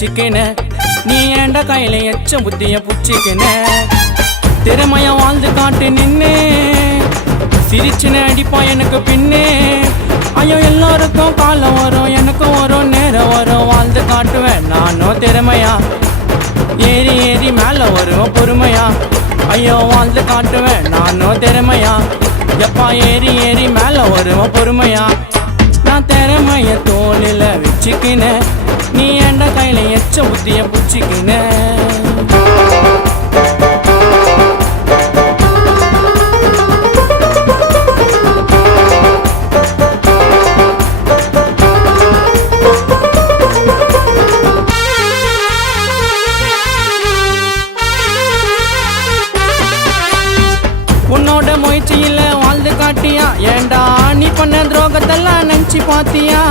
வச்சுக்கின நீ ஏண்ட கையில எச்ச புத்திய புச்சிக்கின திறமைய வாழ்ந்து காட்டு நின்னு சிரிச்சுன அடிப்பா எனக்கு பின்னே ஐயோ எல்லாருக்கும் காலம் வரும் எனக்கும் வரும் நேரம் வரும் வாழ்ந்து காட்டுவேன் நானும் திறமையா ஏறி ஏறி மேல வருவோம் பொறுமையா ஐயோ வாழ்ந்து காட்டுவேன் நானும் திறமையா எப்பா ஏறி ஏறி மேல வருவோம் பொறுமையா நான் திறமைய தோளில வச்சுக்கின நீ ஏண்ட கையில எச்ச புத்திய புச்சிக்கின உன்னோட முயற்சியில வாழ்ந்து காட்டியா ஏண்டா நீ பண்ண துரோகத்தெல்லாம் நினைச்சு பாத்தியா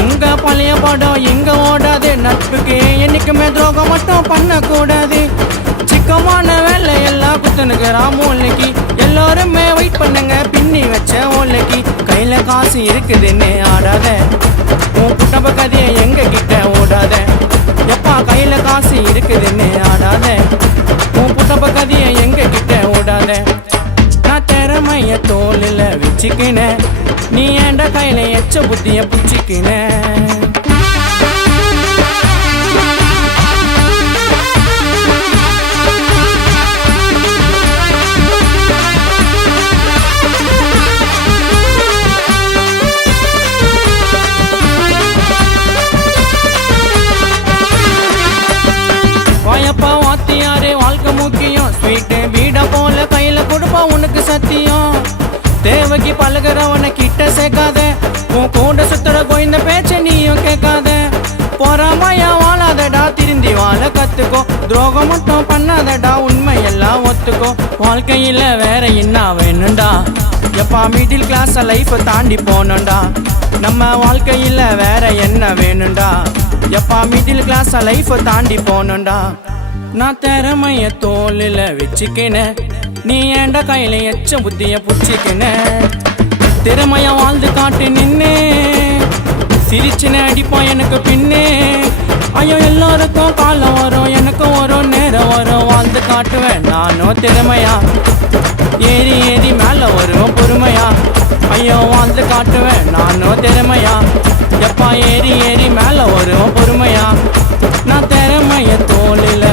உங்க பழைய படம் எங்க ஓடாது நட்புக்கு என்னைக்குமே துரோகம் மட்டும் பண்ணக்கூடாது சிக்கமான வேலை எல்லாம் குத்துனுக்குறா மூளைக்கு எல்லாருமே வெயிட் பண்ணுங்க பின்னி வச்ச ஓலைக்கு கையில காசு இருக்குதுன்னு ஆடாத உன் குட்டப்ப கதையை எங்க கிட்ட ஓடாத எப்பா கையில காசு இருக்குதுன்னு ஆடாத உன் குட்டப்ப கதையை எங்க கிட்ட ஓடாத நான் திறமைய தோளில வச்சுக்கின நீ ஏண்ட கையில எச்ச புத்திய புச்சிக்கின வாயப்பா வாத்தியாரே வாழ்க்கை முக்கியம் ஸ்வீட்டு வீட போல கையில கொடுப்பா உனக்கு சத்தியம் தேவைக்கு பழகிறவனை கிட்ட சேர்க்காத உன் கூட சுத்துற கோயிந்த பேச்ச நீயும் கேட்காத பொறாமையா வாழாதடா திருந்தி வாழ கத்துக்கோ துரோகம் மட்டும் பண்ணாதடா உண்மையெல்லாம் ஒத்துக்கோ வாழ்க்கையில வேற என்ன வேணும்டா எப்பா மிடில் கிளாஸ் லைஃப் தாண்டி போனோம்டா நம்ம வாழ்க்கையில வேற என்ன வேணும்டா எப்பா மிடில் கிளாஸ் லைஃப் தாண்டி போனோம்டா நான் திறமைய தோளில வச்சுக்கின நீ ஏண்ட கையில எச்ச புத்திய புச்சிக்கின திறமைய வாழ்ந்து காட்டு நின்னு சிரிச்சுன அடிப்பா எனக்கு பின்னே ஐயோ எல்லாருக்கும் காலம் வரும் எனக்கும் வரும் நேரம் வரும் வாழ்ந்து காட்டுவேன் நானும் திறமையா ஏறி ஏறி மேல வருவோம் பொறுமையா ஐயோ வாழ்ந்து காட்டுவேன் நானும் திறமையா எப்பா ஏறி ஏறி மேல வருவோம் பொறுமையா நான் திறமைய தோளில